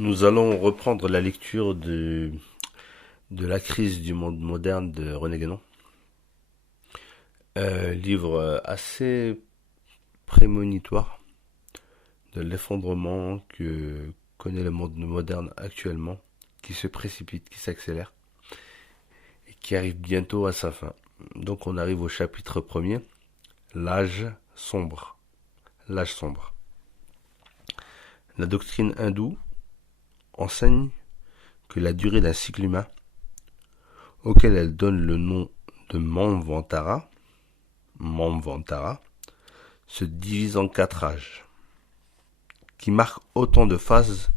Nous allons reprendre la lecture de La crise du monde moderne de René Guénon. Livre assez prémonitoire de l'effondrement que connaît le monde moderne actuellement, qui se précipite, qui s'accélère et qui arrive bientôt à sa fin. Donc on arrive au chapitre premier, l'âge sombre. L'âge sombre. La doctrine hindoue enseigne que la durée d'un cycle humain, auquel elle donne le nom de Manvantara, se divise en 4 âges, qui marquent autant de phases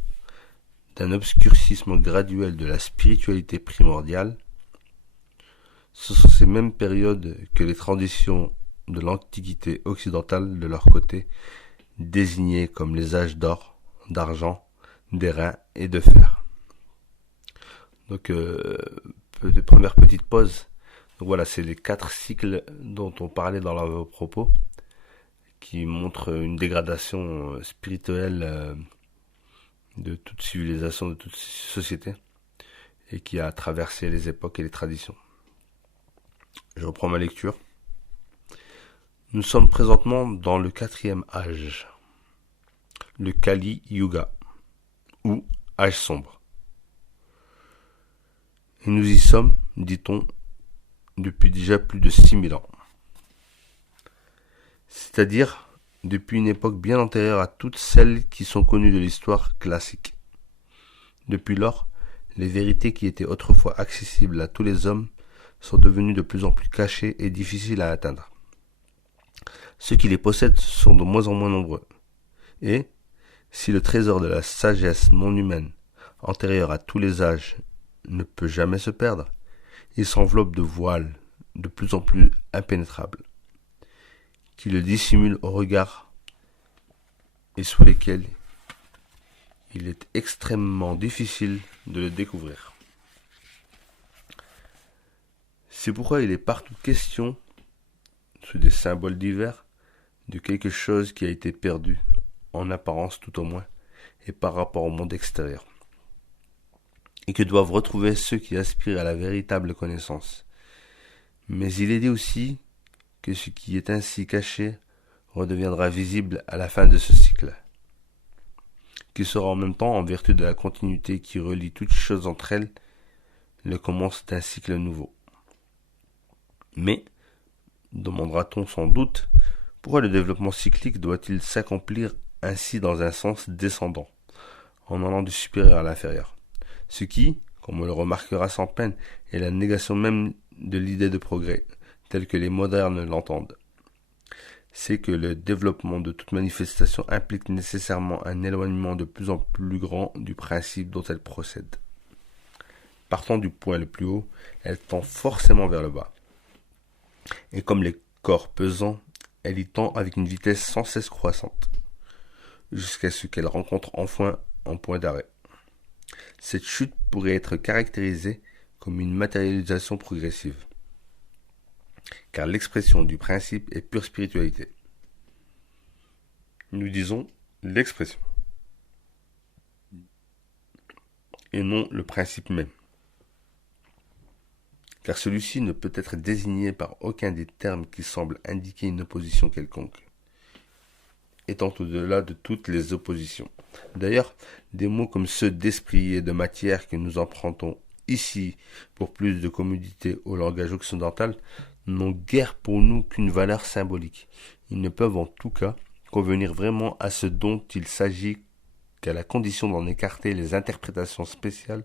d'un obscurcissement graduel de la spiritualité primordiale. Ce sont ces mêmes périodes que les traditions de l'Antiquité occidentale, de leur côté, désignées comme les âges d'or, d'argent, d'airain et de fer. Donc, première petite pause. Donc voilà, c'est les 4 cycles dont on parlait dans le propos, qui montrent une dégradation spirituelle de toute civilisation, de toute société, et qui a traversé les époques et les traditions. Je reprends ma lecture. Nous sommes présentement dans le 4e âge, le Kali Yuga, ou âge sombre. Et nous y sommes, dit-on, depuis déjà plus de 6000 ans. C'est-à-dire depuis une époque bien antérieure à toutes celles qui sont connues de l'histoire classique. Depuis lors, les vérités qui étaient autrefois accessibles à tous les hommes sont devenues de plus en plus cachées et difficiles à atteindre. Ceux qui les possèdent sont de moins en moins nombreux. Et, si le trésor de la sagesse non humaine, antérieure à tous les âges, ne peut jamais se perdre, il s'enveloppe de voiles de plus en plus impénétrables, qui le dissimulent au regard et sous lesquels il est extrêmement difficile de le découvrir. C'est pourquoi il est partout question, sous des symboles divers, de quelque chose qui a été perdu, en apparence tout au moins, et par rapport au monde extérieur, et que doivent retrouver ceux qui aspirent à la véritable connaissance. Mais il est dit aussi que ce qui est ainsi caché redeviendra visible à la fin de ce cycle, qui sera en même temps, en vertu de la continuité qui relie toutes choses entre elles, le commence d'un cycle nouveau. Mais, demandera-t-on sans doute, pourquoi le développement cyclique doit-il s'accomplir ainsi dans un sens descendant, en allant du supérieur à l'inférieur? Ce qui, comme on le remarquera sans peine, est la négation même de l'idée de progrès, telle que les modernes l'entendent. C'est que le développement de toute manifestation implique nécessairement un éloignement de plus en plus grand du principe dont elle procède. Partant du point le plus haut, elle tend forcément vers le bas. Et comme les corps pesants, elle y tend avec une vitesse sans cesse croissante, jusqu'à ce qu'elle rencontre enfin un point d'arrêt. Cette chute pourrait être caractérisée comme une matérialisation progressive, car l'expression du principe est pure spiritualité. Nous disons l'expression, et non le principe même, car celui-ci ne peut être désigné par aucun des termes qui semblent indiquer une opposition quelconque, étant au-delà de toutes les oppositions. D'ailleurs, des mots comme ceux d'esprit et de matière que nous empruntons ici pour plus de commodité au langage occidental n'ont guère pour nous qu'une valeur symbolique. Ils ne peuvent en tout cas convenir vraiment à ce dont il s'agit qu'à la condition d'en écarter les interprétations spéciales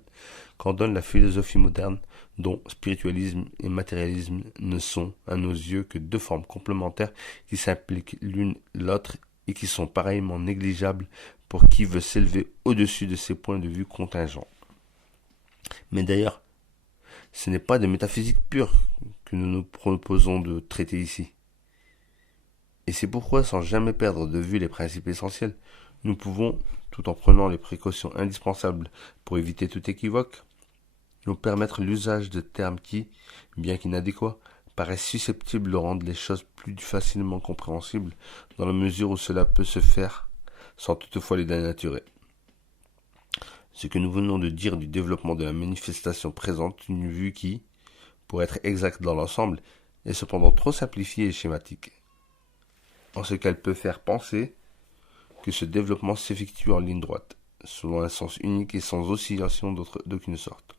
qu'en donne la philosophie moderne, dont spiritualisme et matérialisme ne sont, à nos yeux, que deux formes complémentaires qui s'impliquent l'une l'autre et qui sont pareillement négligeables pour qui veut s'élever au-dessus de ces points de vue contingents. Mais d'ailleurs, ce n'est pas de métaphysique pure que nous nous proposons de traiter ici. Et c'est pourquoi, sans jamais perdre de vue les principes essentiels, nous pouvons, tout en prenant les précautions indispensables pour éviter tout équivoque, nous permettre l'usage de termes qui, bien qu'inadéquats, paraissent susceptibles de rendre les choses plus facilement compréhensibles dans la mesure où cela peut se faire sans toutefois les dénaturer. Ce que nous venons de dire du développement de la manifestation présente une vue qui, pour être exacte dans l'ensemble, est cependant trop simplifiée et schématique, en ce qu'elle peut faire penser que ce développement s'effectue en ligne droite, selon un sens unique et sans oscillation d'aucune sorte.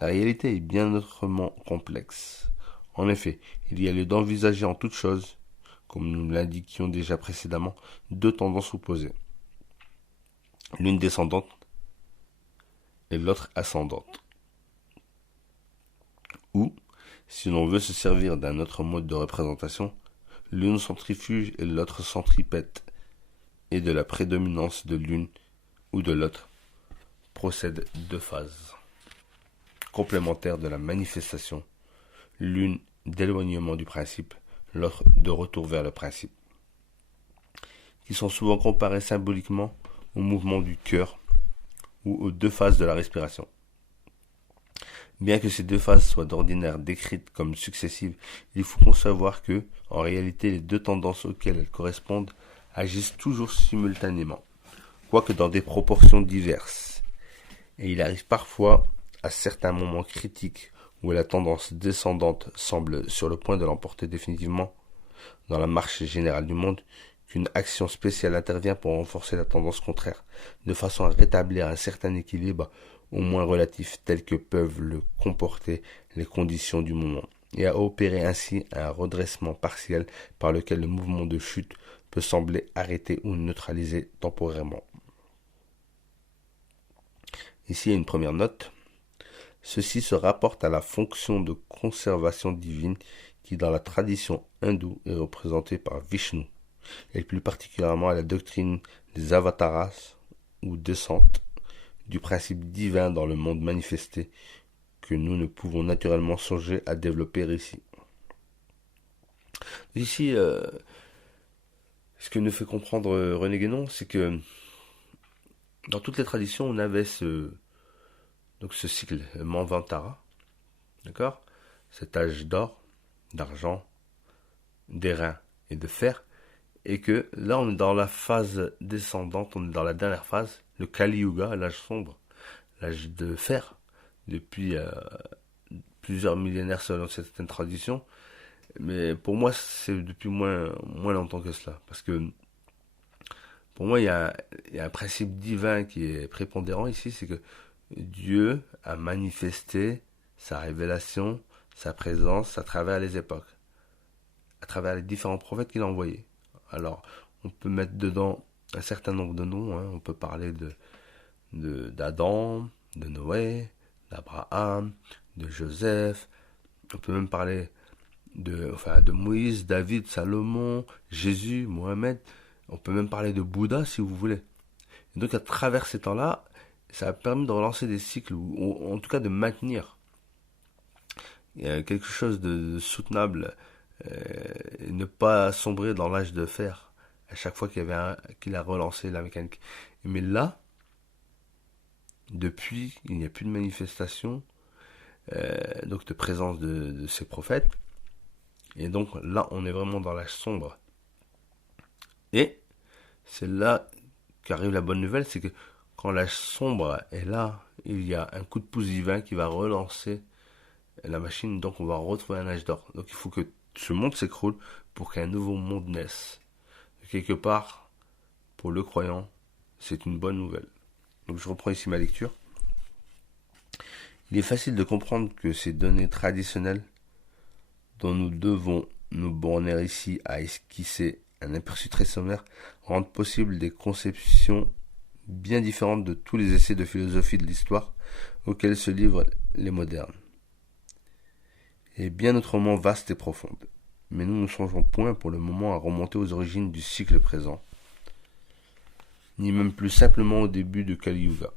La réalité est bien autrement complexe. En effet, il y a lieu d'envisager en toute chose, comme nous l'indiquions déjà précédemment, deux tendances opposées. L'une descendante et l'autre ascendante. Ou, si l'on veut se servir d'un autre mode de représentation, l'une centrifuge et l'autre centripète, et de la prédominance de l'une ou de l'autre procèdent deux phases complémentaires de la manifestation, l'une d'éloignement du principe, l'autre de retour vers le principe, qui sont souvent comparés symboliquement au mouvement du cœur ou aux deux phases de la respiration. Bien que ces deux phases soient d'ordinaire décrites comme successives, il faut concevoir que, en réalité, les deux tendances auxquelles elles correspondent agissent toujours simultanément, quoique dans des proportions diverses. Et il arrive parfois, à certains moments critiques, où la tendance descendante semble sur le point de l'emporter définitivement dans la marche générale du monde, qu'une action spéciale intervient pour renforcer la tendance contraire, de façon à rétablir un certain équilibre, au moins relatif, tel que peuvent le comporter les conditions du moment, et à opérer ainsi un redressement partiel par lequel le mouvement de chute peut sembler arrêté ou neutralisé temporairement. Ici, il y a une première note. Ceci se rapporte à la fonction de conservation divine qui, dans la tradition hindoue, est représentée par Vishnu, et plus particulièrement à la doctrine des avataras ou descentes, du principe divin dans le monde manifesté que nous ne pouvons naturellement songer à développer ici. Ici, ce que nous fait comprendre René Guénon, c'est que dans toutes les traditions, on avait ce cycle Manvantara, d'accord, cet âge d'or, d'argent, d'airain et de fer, et que là on est dans la phase descendante, on est dans la dernière phase, le Kali Yuga, l'âge sombre, l'âge de fer, depuis plusieurs millénaires selon certaines traditions, mais pour moi c'est depuis moins longtemps que cela, parce que pour moi il y a un principe divin qui est prépondérant ici, c'est que Dieu a manifesté sa révélation, sa présence à travers les époques, à travers les différents prophètes qu'il a envoyés. Alors, on peut mettre dedans un certain nombre de noms, hein. On peut parler d'Adam, de Noé, d'Abraham, de Joseph. On peut même parler de Moïse, David, Salomon, Jésus, Mohamed. On peut même parler de Bouddha si vous voulez. Et donc, à travers ces temps-là, ça a permis de relancer des cycles, ou en tout cas de maintenir quelque chose de soutenable, et ne pas sombrer dans l'âge de fer à chaque fois qu'il a relancé la mécanique. Mais là, depuis, il n'y a plus de manifestation, donc de présence de ces prophètes, et donc là, on est vraiment dans l'âge sombre. Et c'est là qu'arrive la bonne nouvelle, c'est que quand l'âge sombre est là, il y a un coup de pouce divin qui va relancer la machine, donc on va retrouver un âge d'or. Donc il faut que ce monde s'écroule pour qu'un nouveau monde naisse. Quelque part, pour le croyant, c'est une bonne nouvelle. Donc je reprends ici ma lecture. Il est facile de comprendre que ces données traditionnelles, dont nous devons nous borner ici à esquisser un aperçu très sommaire, rendent possible des conceptions bien différentes de tous les essais de philosophie de l'histoire auxquels se livrent les modernes, et bien autrement vaste et profonde. Mais nous ne songeons point pour le moment à remonter aux origines du cycle présent, ni même plus simplement au début de Kali Yuga.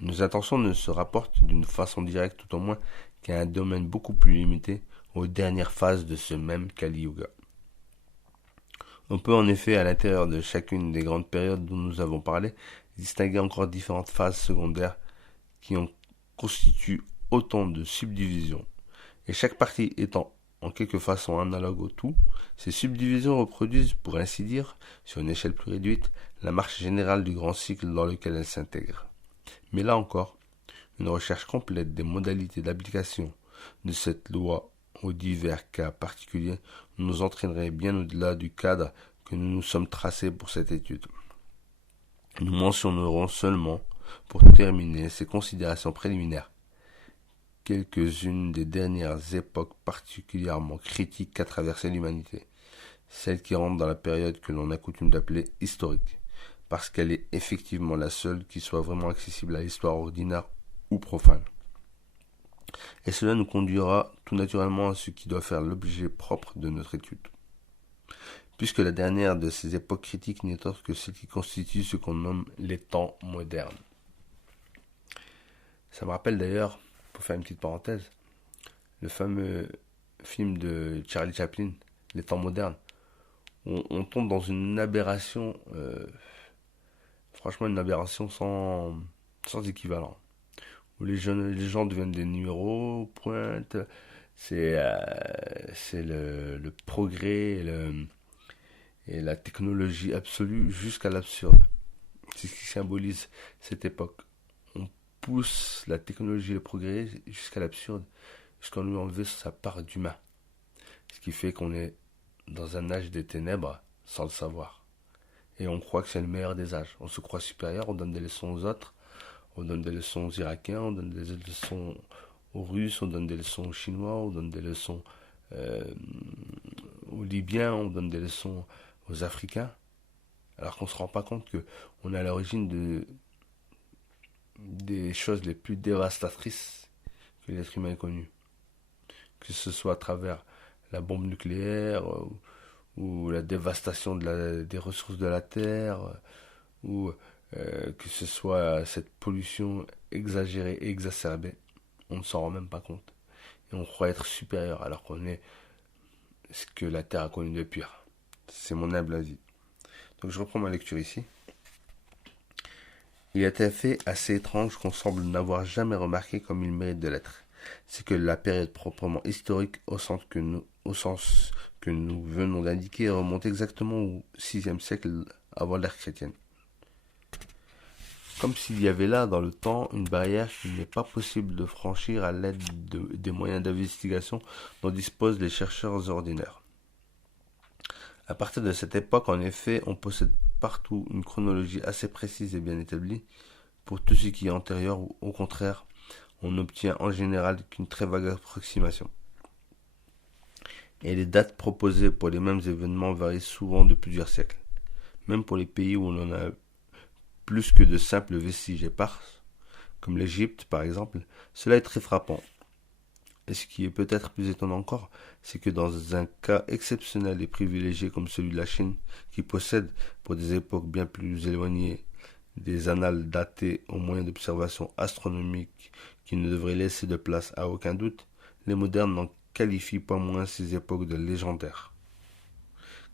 Nos attentions ne se rapportent d'une façon directe tout au moins qu'à un domaine beaucoup plus limité, aux dernières phases de ce même Kali Yuga. On peut en effet, à l'intérieur de chacune des grandes périodes dont nous avons parlé, distinguer encore différentes phases secondaires qui en constituent autant de subdivisions. Et chaque partie étant en quelque façon analogue au tout, ces subdivisions reproduisent, pour ainsi dire, sur une échelle plus réduite, la marche générale du grand cycle dans lequel elles s'intègrent. Mais là encore, une recherche complète des modalités d'application de cette loi aux divers cas particuliers nous entraînerait bien au-delà du cadre que nous nous sommes tracés pour cette étude. Nous mentionnerons seulement, pour terminer ces considérations préliminaires, quelques-unes des dernières époques particulièrement critiques qu'a traversé l'humanité, celles qui rentrent dans la période que l'on a coutume d'appeler historique, parce qu'elle est effectivement la seule qui soit vraiment accessible à l'histoire ordinaire ou profane. Et cela nous conduira tout naturellement à ce qui doit faire l'objet propre de notre étude. Puisque la dernière de ces époques critiques n'est autre que celle qui constitue ce qu'on nomme les temps modernes. Ça me rappelle d'ailleurs, pour faire une petite parenthèse, le fameux film de Charlie Chaplin, Les temps modernes. On tombe dans une aberration, franchement une aberration sans équivalent. Où les gens deviennent des numéros, pointe, c'est le progrès et la technologie absolue jusqu'à l'absurde. C'est ce qui symbolise cette époque. On pousse la technologie et le progrès jusqu'à l'absurde, jusqu'à lui enlever sa part d'humain. Ce qui fait qu'on est dans un âge des ténèbres sans le savoir. Et on croit que c'est le meilleur des âges. On se croit supérieur, on donne des leçons aux autres, on donne des leçons aux Irakiens, on donne des leçons aux Russes, on donne des leçons aux Chinois, on donne des leçons aux Libyens, on donne des leçons aux Africains, alors qu'on ne se rend pas compte qu'on est à l'origine des choses les plus dévastatrices que l'être humain ait connues. Que ce soit à travers la bombe nucléaire, ou la dévastation des ressources de la Terre, ou que ce soit cette pollution exagérée et exacerbée, on ne s'en rend même pas compte. Et on croit être supérieur alors qu'on est ce que la Terre a connu de pire. C'est mon humble avis. Donc je reprends ma lecture ici. Il est un fait assez étrange qu'on semble n'avoir jamais remarqué comme il mérite de l'être. C'est que la période proprement historique, au sens que nous venons d'indiquer, remonte exactement au VIe siècle avant l'ère chrétienne. Comme s'il y avait là, dans le temps, une barrière qu'il n'est pas possible de franchir à l'aide des moyens d'investigation dont disposent les chercheurs ordinaires. À partir de cette époque, en effet, on possède partout une chronologie assez précise et bien établie pour tout ce qui est antérieur, ou au contraire, on n'obtient en général qu'une très vague approximation. Et les dates proposées pour les mêmes événements varient souvent de plusieurs siècles. Même pour les pays où l'on a plus que de simples vestiges éparses, comme l'Égypte par exemple, cela est très frappant. Et ce qui est peut-être plus étonnant encore, c'est que dans un cas exceptionnel et privilégié comme celui de la Chine, qui possède, pour des époques bien plus éloignées, des annales datées aux moyens d'observation astronomique qui ne devraient laisser de place à aucun doute, les modernes n'en qualifient pas moins ces époques de légendaires.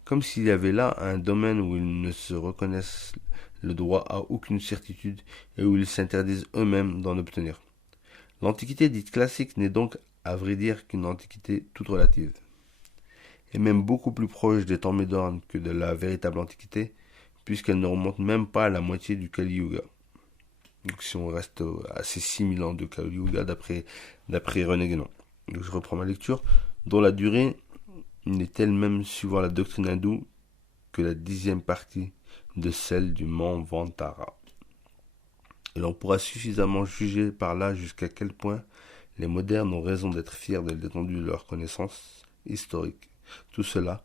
Comme s'il y avait là un domaine où ils ne se reconnaissent le droit à aucune certitude et où ils s'interdisent eux-mêmes d'en obtenir. L'Antiquité dite classique n'est donc, à vrai dire, qu'une antiquité toute relative, et même beaucoup plus proche des temps modernes que de la véritable Antiquité, puisqu'elle ne remonte même pas à la moitié du Kali Yuga. Donc si on reste à ces 6000 ans de Kali Yuga d'après René Guénon. Donc je reprends ma lecture, dont la durée n'est elle-même, suivant la doctrine hindoue, que la 10e partie de celle du mont Vantara. Et l'on pourra suffisamment juger par là jusqu'à quel point les modernes ont raison d'être fiers de l'étendue de leur connaissance historique. Tout cela,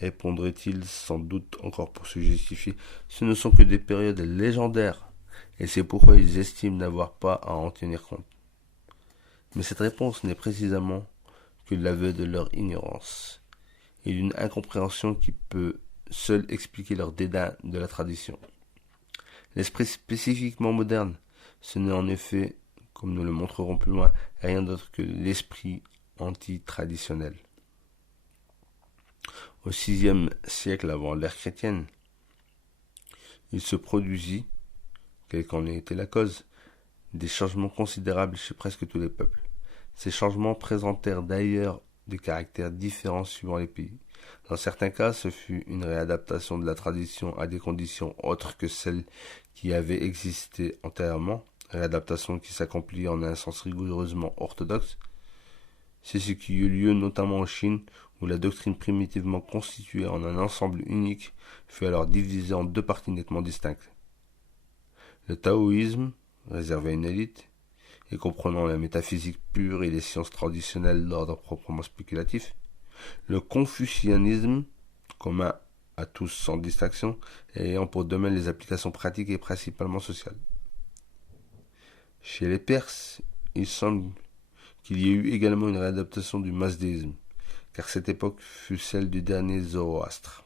répondrait-il sans doute encore pour se justifier, ce ne sont que des périodes légendaires, et c'est pourquoi ils estiment n'avoir pas à en tenir compte. Mais cette réponse n'est précisément que l'aveu de leur ignorance, et d'une incompréhension qui peut seule expliquer leur dédain de la tradition. L'esprit spécifiquement moderne, ce n'est en effet, comme nous le montrerons plus loin, rien d'autre que l'esprit anti-traditionnel. Au VIe siècle avant l'ère chrétienne, il se produisit, quelle qu'en ait été la cause, des changements considérables chez presque tous les peuples. Ces changements présentèrent d'ailleurs des caractères différents suivant les pays. Dans certains cas, ce fut une réadaptation de la tradition à des conditions autres que celles qui avaient existé antérieurement. réadaptation qui s'accomplit en un sens rigoureusement orthodoxe. C'est ce qui eut lieu notamment en Chine, où la doctrine primitivement constituée en un ensemble unique fut alors divisée en deux parties nettement distinctes. Le taoïsme, réservé à une élite, et comprenant la métaphysique pure et les sciences traditionnelles d'ordre proprement spéculatif. Le confucianisme, commun à tous sans distinction, et ayant pour domaine les applications pratiques et principalement sociales. Chez les Perses, il semble qu'il y ait eu également une réadaptation du mazdéisme, car cette époque fut celle du dernier Zoroastre.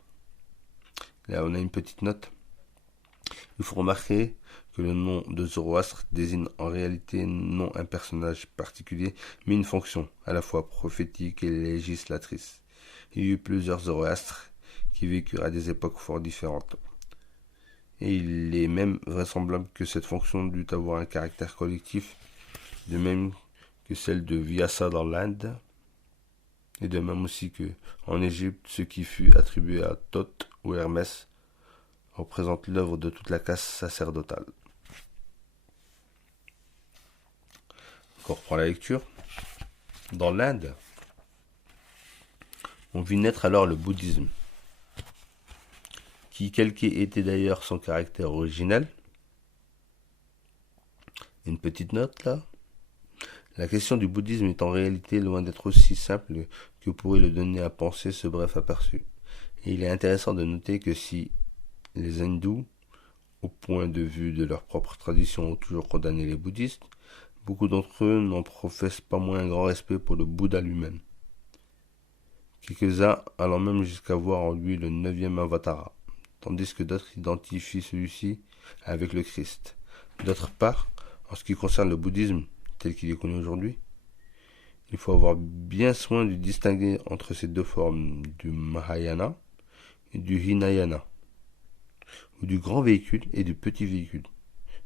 Là, on a une petite note. Il faut remarquer que le nom de Zoroastre désigne en réalité non un personnage particulier, mais une fonction, à la fois prophétique et législatrice. Il y eut plusieurs Zoroastres qui vécurent à des époques fort différentes. Et il est même vraisemblable que cette fonction dut avoir un caractère collectif, de même que celle de Vyasa dans l'Inde, et de même aussi que en Égypte, ce qui fut attribué à Thoth ou Hermès représente l'œuvre de toute la caste sacerdotale. On reprend la lecture. Dans l'Inde, on vit naître alors le bouddhisme, qui, quel qu'était d'ailleurs son caractère originel, une petite note là, la question du bouddhisme est en réalité loin d'être aussi simple que pourrait le donner à penser ce bref aperçu. Et il est intéressant de noter que si les hindous, au point de vue de leur propre tradition, ont toujours condamné les bouddhistes, beaucoup d'entre eux n'en professent pas moins un grand respect pour le Bouddha lui-même. Quelques-uns allant même jusqu'à voir en lui le 9e avatara, tandis que d'autres identifient celui-ci avec le Christ. D'autre part, en ce qui concerne le bouddhisme tel qu'il est connu aujourd'hui, il faut avoir bien soin de distinguer entre ces deux formes du Mahayana et du Hinayana, ou du grand véhicule et du petit véhicule.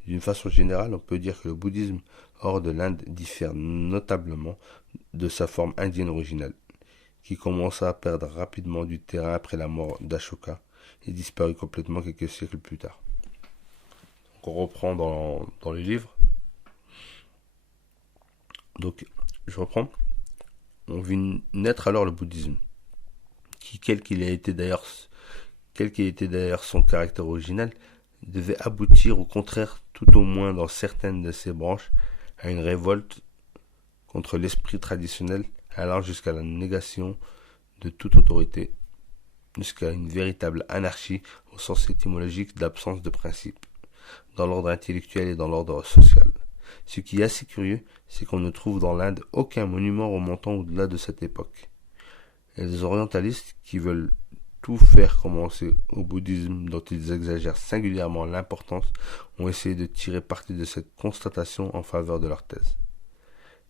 D'une façon générale, on peut dire que le bouddhisme hors de l'Inde diffère notablement de sa forme indienne originale, qui commença à perdre rapidement du terrain après la mort d'Ashoka et disparut complètement quelques siècles plus tard. Donc on reprend dans les livres. Donc, je reprends. On vit naître alors le bouddhisme, qui, quel qu'il ait été d'ailleurs son caractère original, devait aboutir au contraire, tout au moins dans certaines de ses branches, à une révolte contre l'esprit traditionnel, allant jusqu'à la négation de toute autorité, jusqu'à une véritable anarchie au sens étymologique d'absence de principe, dans l'ordre intellectuel et dans l'ordre social. Ce qui est assez curieux, c'est qu'on ne trouve dans l'Inde aucun monument remontant au-delà de cette époque. Et les orientalistes qui veulent tout faire commencer au bouddhisme dont ils exagèrent singulièrement l'importance ont essayé de tirer parti de cette constatation en faveur de leur thèse.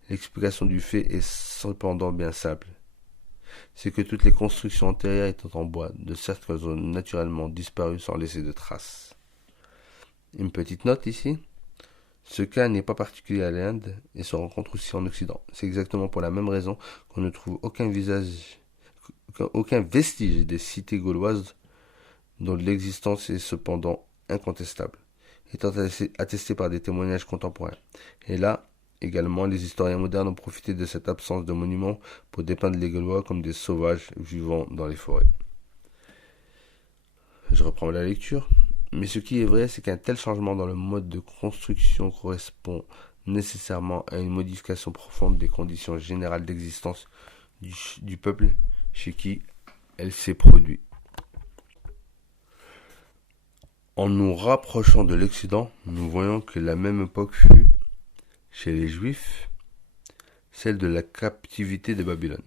L'explication du fait est cependant bien simple. C'est que toutes les constructions antérieures étant en bois, de certaines ont naturellement disparu sans laisser de traces. Une petite note ici. Ce cas n'est pas particulier à l'Inde et se rencontre aussi en Occident. C'est exactement pour la même raison qu'on ne trouve aucun vestige des cités gauloises dont l'existence est cependant incontestable, étant attestée par des témoignages contemporains. Et là, également, les historiens modernes ont profité de cette absence de monuments pour dépeindre les Gaulois comme des sauvages vivant dans les forêts. Je reprends la lecture. Mais ce qui est vrai, c'est qu'un tel changement dans le mode de construction correspond nécessairement à une modification profonde des conditions générales d'existence du peuple chez qui elle s'est produite. En nous rapprochant de l'Occident, nous voyons que la même époque fut, chez les Juifs, celle de la captivité de Babylone.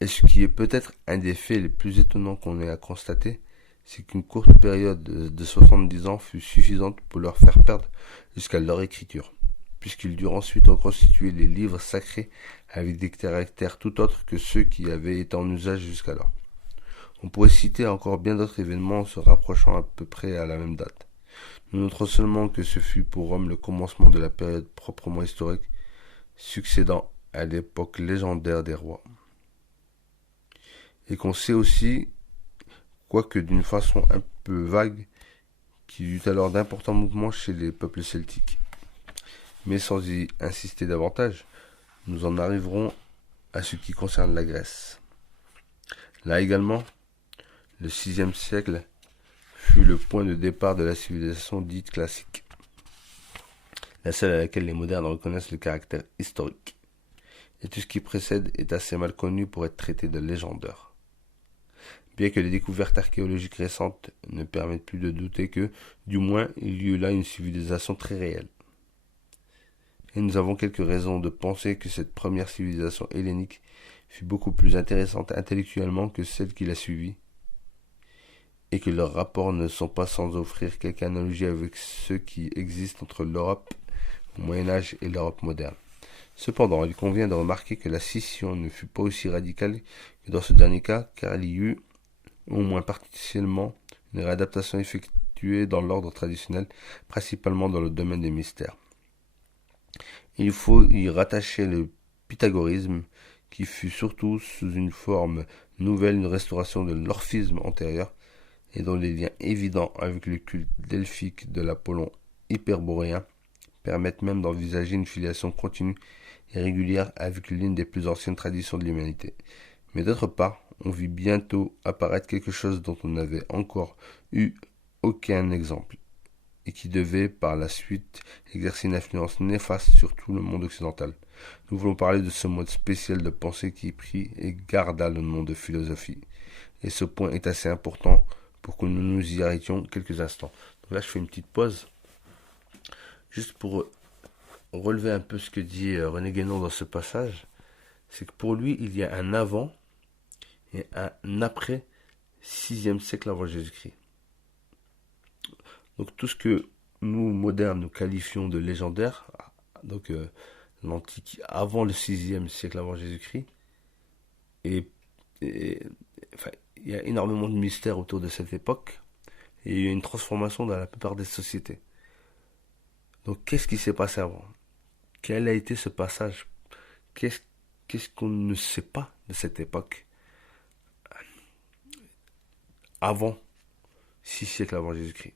Et ce qui est peut-être un des faits les plus étonnants qu'on ait à constater, c'est qu'une courte période de 70 ans fut suffisante pour leur faire perdre jusqu'à leur écriture, puisqu'ils durent ensuite reconstituer les livres sacrés avec des caractères tout autres que ceux qui avaient été en usage jusqu'alors. On pourrait citer encore bien d'autres événements se rapprochant à peu près à la même date. Nous notons seulement que ce fut pour Rome le commencement de la période proprement historique, succédant à l'époque légendaire des rois. Et qu'on sait aussi, quoique d'une façon un peu vague, qui eut alors d'importants mouvements chez les peuples celtiques. Mais sans y insister davantage, nous en arriverons à ce qui concerne la Grèce. Là également, le VIe siècle fut le point de départ de la civilisation dite classique, la seule à laquelle les modernes reconnaissent le caractère historique. Et tout ce qui précède est assez mal connu pour être traité de légendaire. Bien que les découvertes archéologiques récentes ne permettent plus de douter que, du moins, il y eut là une civilisation très réelle. Et nous avons quelques raisons de penser que cette première civilisation hellénique fut beaucoup plus intéressante intellectuellement que celle qui l'a suivie, et que leurs rapports ne sont pas sans offrir quelque analogie avec ceux qui existent entre l'Europe au Moyen-Âge et l'Europe moderne. Cependant, il convient de remarquer que la scission ne fut pas aussi radicale que dans ce dernier cas, car il y eut, au moins partiellement, une réadaptation effectuée dans l'ordre traditionnel, principalement dans le domaine des mystères. Il faut y rattacher le pythagorisme, qui fut surtout sous une forme nouvelle une restauration de l'orphisme antérieur, et dont les liens évidents avec le culte delphique de l'Apollon hyperboréen permettent même d'envisager une filiation continue et régulière avec l'une des plus anciennes traditions de l'humanité. Mais d'autre part, on vit bientôt apparaître quelque chose dont on n'avait encore eu aucun exemple, et qui devait par la suite exercer une influence néfaste sur tout le monde occidental. Nous voulons parler de ce mode spécial de pensée qui prit et garda le nom de philosophie. Et ce point est assez important pour que nous nous y arrêtions quelques instants. Donc là, je fais une petite pause, juste pour relever un peu ce que dit René Guénon dans ce passage. C'est que pour lui, il y a un avant et un après 6e siècle avant Jésus-Christ. Donc tout ce que nous, modernes, nous qualifions de légendaire, donc l'Antiquité avant le 6e siècle avant Jésus-Christ, enfin, il y a énormément de mystères autour de cette époque, et il y a une transformation dans la plupart des sociétés. Donc qu'est-ce qui s'est passé avant? Quel a été ce passage? Qu'est-ce qu'on ne sait pas de cette époque avant 6 siècles avant Jésus-Christ?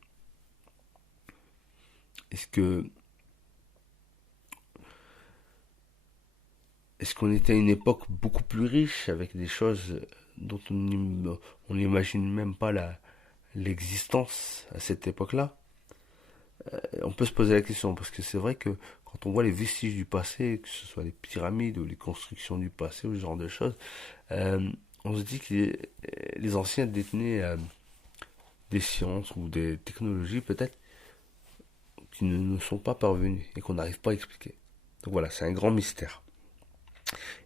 Est-ce qu'on était à une époque beaucoup plus riche, avec des choses dont on n'imagine même pas l'existence à cette époque-là? On peut se poser la question, parce que c'est vrai que quand on voit les vestiges du passé, que ce soit les pyramides ou les constructions du passé ou ce genre de choses, on se dit que les anciens détenaient des sciences ou des technologies peut-être qui ne nous sont pas parvenues et qu'on n'arrive pas à expliquer. Donc voilà, c'est un grand mystère.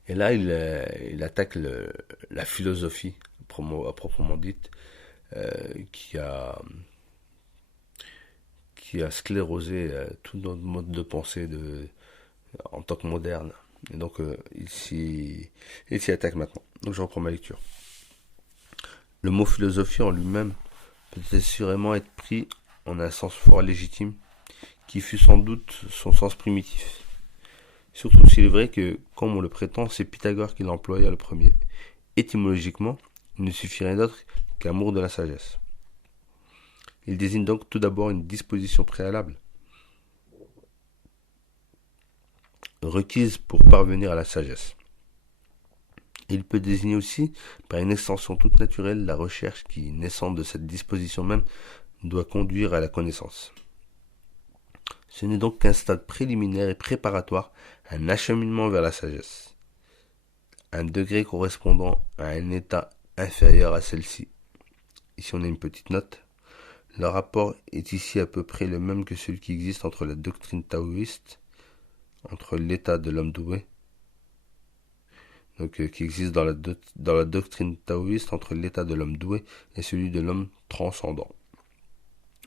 Et là, il attaque la philosophie à proprement dite, qui a sclérosé tout notre mode de pensée en tant que moderne. Et donc, il s'y attaque maintenant. Donc, je reprends ma lecture. Le mot philosophie en lui-même peut assurément être pris en un sens fort légitime, qui fut sans doute son sens primitif. Surtout s'il est vrai que, comme on le prétend, c'est Pythagore qui l'employa le premier. Étymologiquement, il ne suffit rien d'autre qu'amour de la sagesse. Il désigne donc tout d'abord une disposition préalable, requise pour parvenir à la sagesse. Il peut désigner aussi, par une extension toute naturelle, la recherche qui, naissant de cette disposition même, doit conduire à la connaissance. Ce n'est donc qu'un stade préliminaire et préparatoire à un acheminement vers la sagesse, un degré correspondant à un état inférieur à celle-ci. Ici on a une petite note. Le rapport est ici à peu près le même que celui qui existe entre la doctrine taoïste, entre l'état de l'homme doué, donc qui existe dans la doctrine taoïste entre l'état de l'homme doué et celui de l'homme transcendant.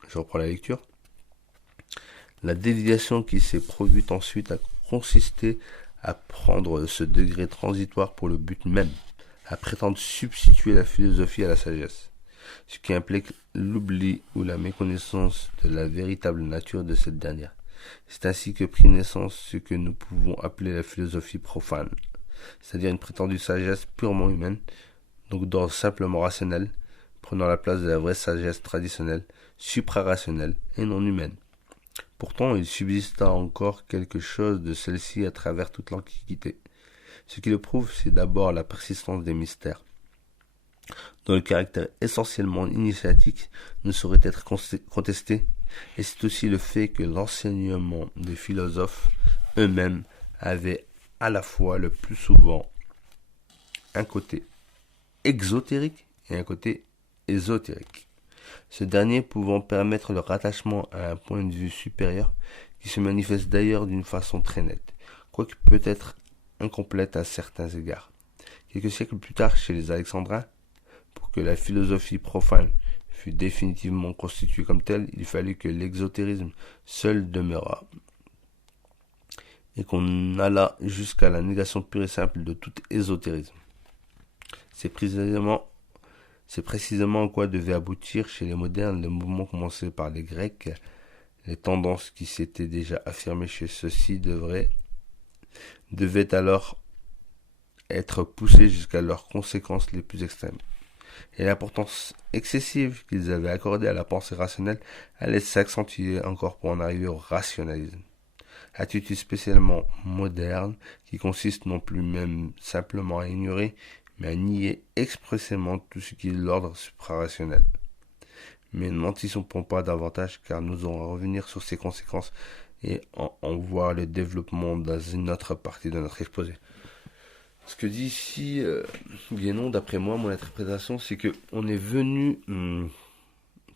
Je reprends la lecture. La déviation qui s'est produite ensuite a consisté à prendre ce degré transitoire pour le but même, à prétendre substituer la philosophie à la sagesse, ce qui implique l'oubli ou la méconnaissance de la véritable nature de cette dernière. C'est ainsi que prit naissance ce que nous pouvons appeler la philosophie profane, c'est-à-dire une prétendue sagesse purement humaine, donc d'ordre simplement rationnel, prenant la place de la vraie sagesse traditionnelle, suprarationnelle et non humaine. Pourtant, il subsista encore quelque chose de celle-ci à travers toute l'Antiquité. Ce qui le prouve, c'est d'abord la persistance des mystères, dont le caractère essentiellement initiatique ne saurait être contesté, et c'est aussi le fait que l'enseignement des philosophes eux-mêmes avait à la fois le plus souvent un côté exotérique et un côté ésotérique. Ce dernier pouvant permettre le rattachement à un point de vue supérieur qui se manifeste d'ailleurs d'une façon très nette, quoique peut-être incomplète à certains égards. Quelques siècles plus tard, chez les Alexandrins, pour que la philosophie profane fût définitivement constituée comme telle, il fallut que l'exotérisme seul demeurât, et qu'on allât jusqu'à la négation pure et simple de tout ésotérisme. C'est précisément en quoi devait aboutir chez les modernes le mouvement commencé par les Grecs. Les tendances qui s'étaient déjà affirmées chez ceux-ci devaient alors être poussées jusqu'à leurs conséquences les plus extrêmes. Et l'importance excessive qu'ils avaient accordée à la pensée rationnelle allait s'accentuer encore pour en arriver au rationalisme. Attitude spécialement moderne qui consiste non plus même simplement à ignorer, mais à nier expressément tout ce qui est de l'ordre suprarationnel. Mais n'anticipons pas davantage car nous allons revenir sur ces conséquences et en voir le développement dans une autre partie de notre exposé. Ce que dit ici Guénon, d'après moi, mon interprétation, c'est que on est venu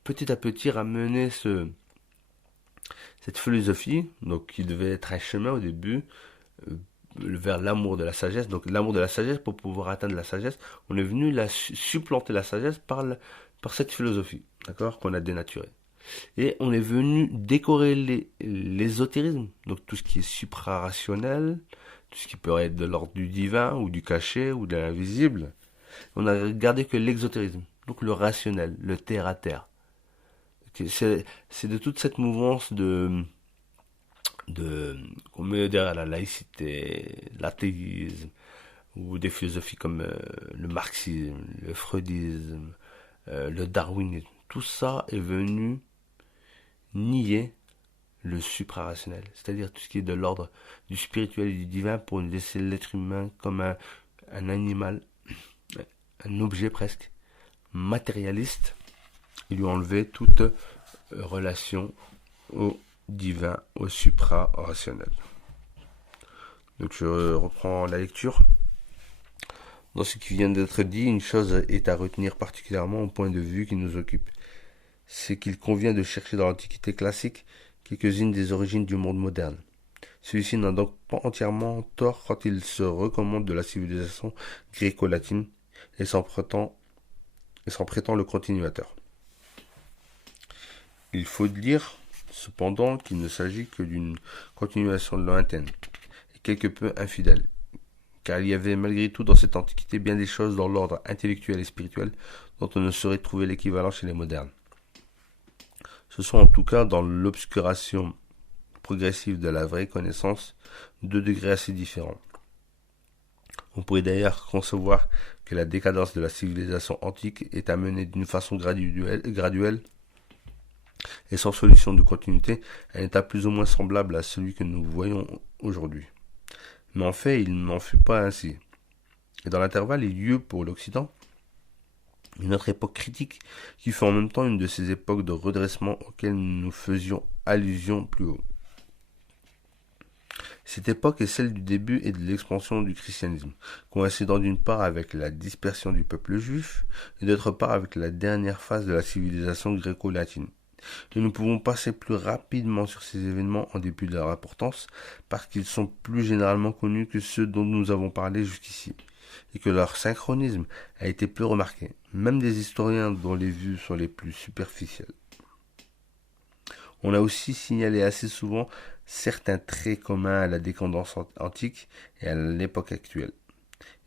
petit à petit ramener cette philosophie, donc qui devait être un chemin au début, vers l'amour de la sagesse. Donc l'amour de la sagesse, pour pouvoir atteindre la sagesse, on est venu supplanter la sagesse par cette philosophie, d'accord, qu'on a dénaturée. Et on est venu décorer l'ésotérisme, donc tout ce qui est suprarationnel, tout ce qui peut être de l'ordre du divin, ou du caché, ou de l'invisible. On a gardé que l'exotérisme, donc le rationnel, le terre-à-terre. C'est de toute cette mouvance qu'on met derrière la laïcité, l'athéisme, ou des philosophies comme le marxisme, le freudisme, le darwinisme. Tout ça est venu nier le suprarationnel, c'est-à-dire tout ce qui est de l'ordre du spirituel et du divin pour laisser l'être humain comme un animal, un objet presque matérialiste, et lui enlever toute relation au divin, au suprarationnel. Donc je reprends la lecture. Dans ce qui vient d'être dit, une chose est à retenir particulièrement au point de vue qui nous occupe. C'est qu'il convient de chercher dans l'Antiquité classique quelques-unes des origines du monde moderne. Celui-ci n'a donc pas entièrement tort quand il se recommande de la civilisation gréco-latine et s'en prétend le continuateur. Il faut dire cependant qu'il ne s'agit que d'une continuation lointaine et quelque peu infidèle, car il y avait malgré tout dans cette antiquité bien des choses dans l'ordre intellectuel et spirituel dont on ne saurait trouver l'équivalent chez les modernes. Ce sont en tout cas dans l'obscuration progressive de la vraie connaissance deux degrés assez différents. On pourrait d'ailleurs concevoir que la décadence de la civilisation antique est amenée d'une façon graduelle et sans solution de continuité à un état plus ou moins semblable à celui que nous voyons aujourd'hui. Mais en fait, il n'en fut pas ainsi. Et dans l'intervalle, il y eut pour l'Occident une autre époque critique qui fut en même temps une de ces époques de redressement auxquelles nous faisions allusion plus haut. Cette époque est celle du début et de l'expansion du christianisme, coïncidant d'une part avec la dispersion du peuple juif et d'autre part avec la dernière phase de la civilisation gréco-latine. Et nous pouvons passer plus rapidement sur ces événements en dépit de leur importance parce qu'ils sont plus généralement connus que ceux dont nous avons parlé jusqu'ici et que leur synchronisme a été peu remarqué, même des historiens dont les vues sont les plus superficielles. On a aussi signalé assez souvent certains traits communs à la décadence antique et à l'époque actuelle.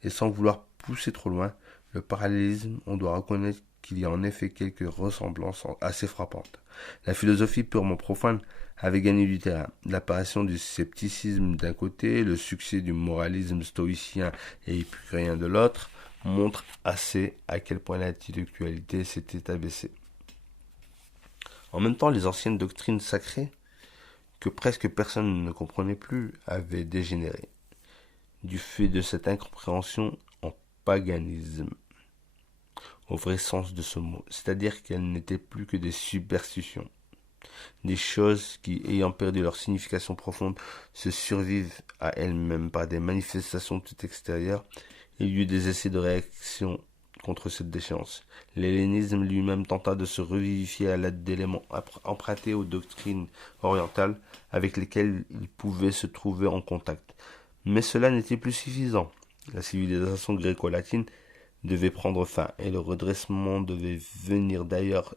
Et sans vouloir pousser trop loin, le parallélisme, on doit reconnaître qu'il y a en effet quelques ressemblances assez frappantes. La philosophie purement profane avait gagné du terrain. L'apparition du scepticisme d'un côté, le succès du moralisme stoïcien et épicurien de l'autre, montrent assez à quel point l'intellectualité s'était abaissée. En même temps, les anciennes doctrines sacrées, que presque personne ne comprenait plus, avaient dégénéré, du fait de cette incompréhension, en paganisme, au vrai sens de ce mot, c'est-à-dire qu'elles n'étaient plus que des superstitions, des choses qui, ayant perdu leur signification profonde, se survivent à elles-mêmes par des manifestations tout extérieures. Il y eut des essais de réaction contre cette déchéance. L'hellénisme lui-même tenta de se revivifier à l'aide d'éléments empruntés aux doctrines orientales avec lesquelles il pouvait se trouver en contact. Mais cela n'était plus suffisant. La civilisation gréco-latine devait prendre fin et le redressement devait venir d'ailleurs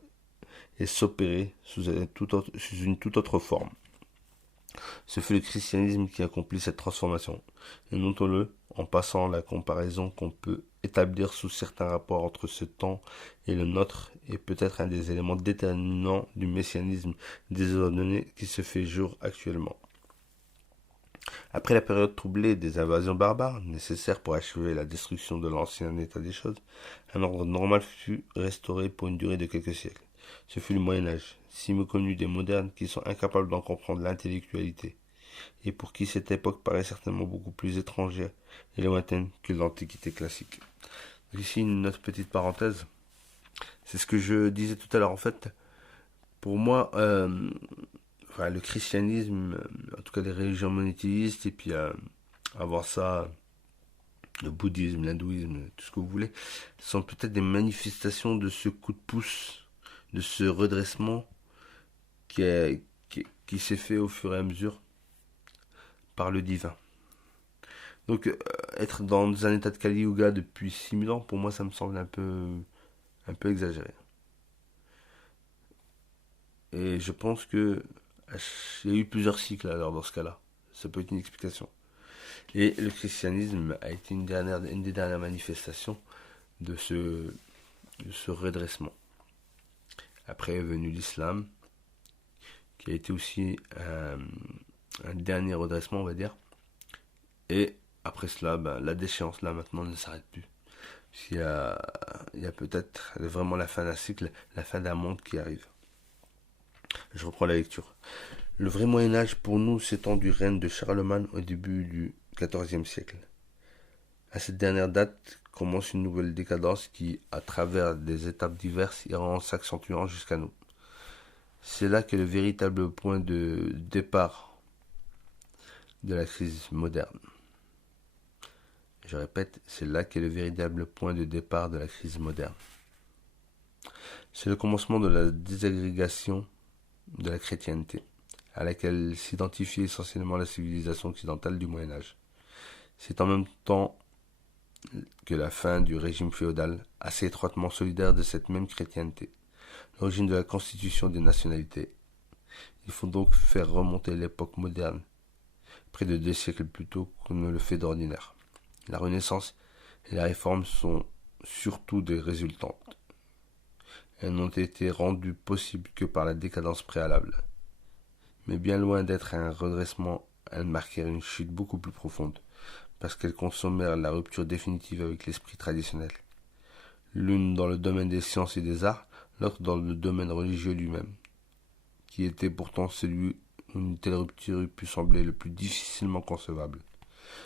et s'opérer sous une toute autre forme. Ce fut le christianisme qui accomplit cette transformation. Et notons-le en passant la comparaison qu'on peut établir sous certains rapports entre ce temps et le nôtre est peut-être un des éléments déterminants du messianisme désordonné qui se fait jour actuellement. Après la période troublée des invasions barbares, nécessaires pour achever la destruction de l'ancien état des choses, un ordre normal fut restauré pour une durée de quelques siècles. Ce fut le Moyen-Âge, si méconnu des modernes qui sont incapables d'en comprendre l'intellectualité, et pour qui cette époque paraît certainement beaucoup plus étrangère et lointaine que l'Antiquité classique. Ici une autre petite parenthèse, c'est ce que je disais tout à l'heure en fait. Pour moi, le christianisme, en tout cas les religions monothéistes, et puis avoir ça, le bouddhisme, l'hindouisme, tout ce que vous voulez, sont peut-être des manifestations de ce coup de pouce, de ce redressement qui s'est fait au fur et à mesure par le divin. Donc être dans un état de Kali Yuga depuis 6000 ans, pour moi ça me semble un peu exagéré. Et je pense que il y a eu plusieurs cycles alors dans ce cas-là. Ça peut être une explication. Et le christianisme a été une des dernières manifestations de ce redressement. Après est venu l'islam, qui a été aussi un dernier redressement, on va dire. Et après cela, la déchéance, là, maintenant, ne s'arrête plus. Il y a peut-être vraiment la fin d'un cycle, la fin d'un monde qui arrive. Je reprends la lecture. Le vrai Moyen-Âge, pour nous, s'étend du règne de Charlemagne au début du XIVe siècle. À cette dernière date commence une nouvelle décadence qui, à travers des étapes diverses, ira en s'accentuant jusqu'à nous. C'est là qu'est le véritable point de départ de la crise moderne. Je répète, c'est là qu'est le véritable point de départ de la crise moderne. C'est le commencement de la désagrégation de la chrétienté, à laquelle s'identifie essentiellement la civilisation occidentale du Moyen-Âge. C'est en même temps que la fin du régime féodal, assez étroitement solidaire de cette même chrétienté, l'origine de la constitution des nationalités. Il faut donc faire remonter l'époque moderne, près de 2 siècles plus tôt qu'on ne le fait d'ordinaire. La Renaissance et la Réforme sont surtout des résultantes. Elles n'ont été rendues possibles que par la décadence préalable. Mais bien loin d'être un redressement, elles marquèrent une chute beaucoup plus profonde, parce qu'elles consommèrent la rupture définitive avec l'esprit traditionnel. L'une dans le domaine des sciences et des arts, l'autre dans le domaine religieux lui-même, qui était pourtant celui où une telle rupture eût pu sembler le plus difficilement concevable.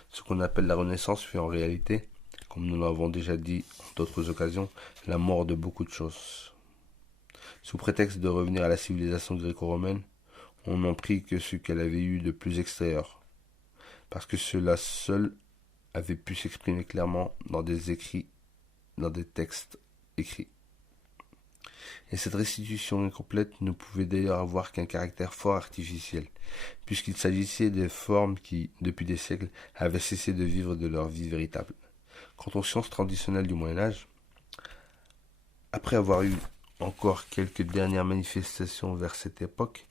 Ce qu'on appelle la Renaissance fut en réalité, comme nous l'avons déjà dit en d'autres occasions, la mort de beaucoup de choses. Sous prétexte de revenir à la civilisation gréco-romaine, on n'en prit que ce qu'elle avait eu de plus extérieur, parce que cela seul avait pu s'exprimer clairement dans des textes écrits. Et cette restitution incomplète ne pouvait d'ailleurs avoir qu'un caractère fort artificiel, puisqu'il s'agissait de formes qui, depuis des siècles, avaient cessé de vivre de leur vie véritable. Quant aux sciences traditionnelles du Moyen-Âge, après avoir eu encore quelques dernières manifestations vers cette époque,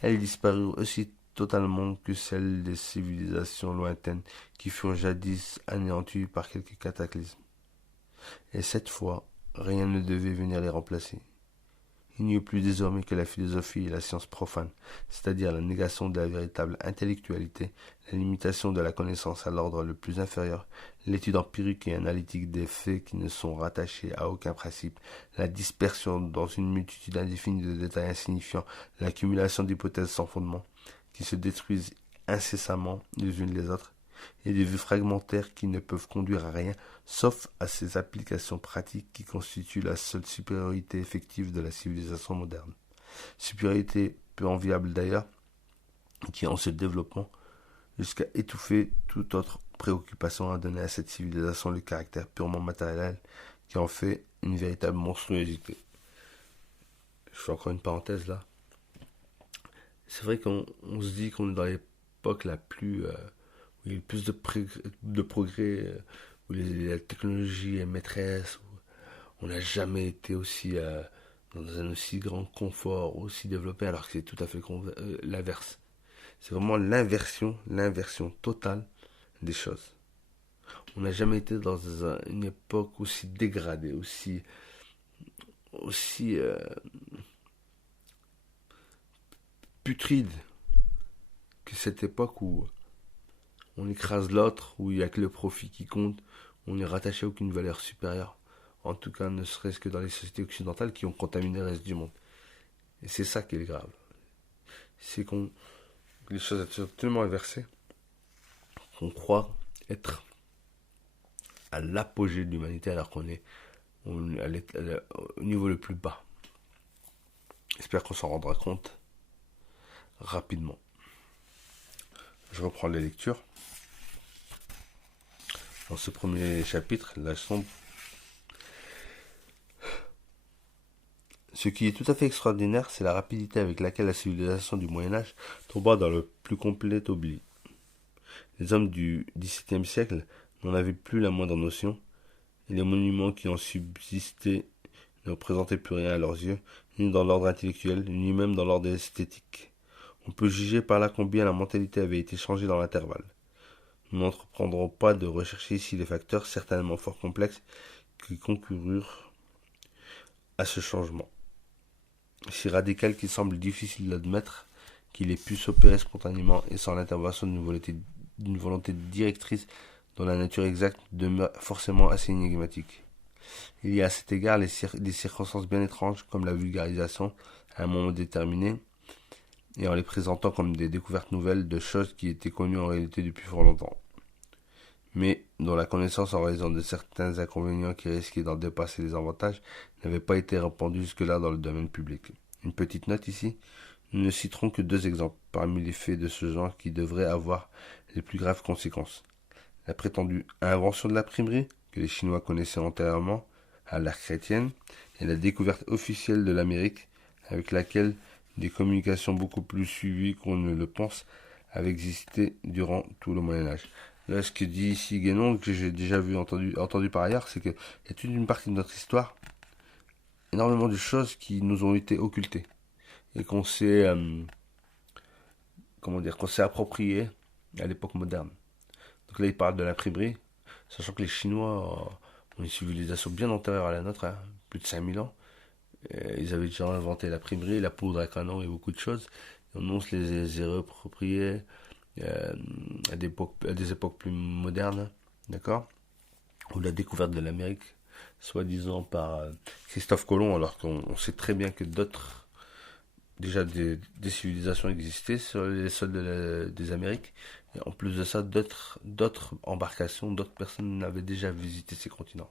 elles disparurent aussi totalement que celles des civilisations lointaines qui furent jadis anéanties par quelques cataclysmes. Et cette fois, rien ne devait venir les remplacer. Il n'y a plus désormais que la philosophie et la science profane, c'est-à-dire la négation de la véritable intellectualité, la limitation de la connaissance à l'ordre le plus inférieur, l'étude empirique et analytique des faits qui ne sont rattachés à aucun principe, la dispersion dans une multitude indéfinie de détails insignifiants, l'accumulation d'hypothèses sans fondement, qui se détruisent incessamment les unes les autres, et des vues fragmentaires qui ne peuvent conduire à rien, sauf à ces applications pratiques qui constituent la seule supériorité effective de la civilisation moderne. Supériorité peu enviable d'ailleurs, qui en se développant jusqu'à étouffer toute autre préoccupation à donner à cette civilisation le caractère purement matériel qui en fait une véritable monstruosité. Je fais encore une parenthèse là. C'est vrai qu'on se dit qu'on est dans l'époque la plus où il y a le plus de progrès, où la technologie est maîtresse, où on n'a jamais été aussi dans un aussi grand confort, aussi développé, alors que c'est tout à fait l'inverse. C'est vraiment l'inversion totale des choses. On n'a jamais été dans une époque aussi dégradée, aussi putride que cette époque où on écrase l'autre, où il n'y a que le profit qui compte, on n'est rattaché à aucune valeur supérieure. En tout cas, ne serait-ce que dans les sociétés occidentales qui ont contaminé le reste du monde. Et c'est ça qui est grave. C'est que les choses sont tellement inversées qu'on croit être à l'apogée de l'humanité alors qu'on est au niveau le plus bas. J'espère qu'on s'en rendra compte rapidement. Je reprends les lectures. Dans ce premier chapitre, la leçon. Ce qui est tout à fait extraordinaire, c'est la rapidité avec laquelle la civilisation du Moyen-Âge tomba dans le plus complet oubli. Les hommes du XVIIe siècle n'en avaient plus la moindre notion, et les monuments qui en subsistaient ne représentaient plus rien à leurs yeux, ni dans l'ordre intellectuel, ni même dans l'ordre esthétique. On peut juger par là combien la mentalité avait été changée dans l'intervalle. Nous n'entreprendrons pas de rechercher ici les facteurs certainement fort complexes qui concoururent à ce changement. Si radical qu'il semble difficile d'admettre qu'il ait pu s'opérer spontanément et sans l'intervention d'une volonté directrice dont la nature exacte demeure forcément assez énigmatique. Il y a à cet égard des circonstances bien étranges comme la vulgarisation à un moment déterminé et en les présentant comme des découvertes nouvelles de choses qui étaient connues en réalité depuis fort longtemps, mais dont la connaissance en raison de certains inconvénients qui risquaient d'en dépasser les avantages n'avait pas été répandue jusque-là dans le domaine public. Une petite note ici, nous ne citerons que 2 exemples parmi les faits de ce genre qui devraient avoir les plus graves conséquences. La prétendue invention de l'imprimerie, que les Chinois connaissaient antérieurement à l'ère chrétienne, et la découverte officielle de l'Amérique, avec laquelle des communications beaucoup plus suivies qu'on ne le pense avaient existé durant tout le Moyen-Âge. Là, ce que dit ici Guénon, que j'ai déjà entendu par ailleurs, c'est qu'il y a toute une partie de notre histoire, énormément de choses qui nous ont été occultées et qu'on s'est approprié à l'époque moderne. Donc là, il parle de l'imprimerie, sachant que les Chinois ont une civilisation bien antérieure à la nôtre, plus de 5000 ans. Ils avaient déjà inventé l'imprimerie, la poudre à canon et beaucoup de choses. Et on se les a réappropriés à des époques plus modernes, d'accord, ou la découverte de l'Amérique, soi-disant par Christophe Colomb, alors qu'on sait très bien que déjà des civilisations existaient sur les sols des Amériques, et en plus de ça, d'autres embarcations, d'autres personnes avaient déjà visité ces continents.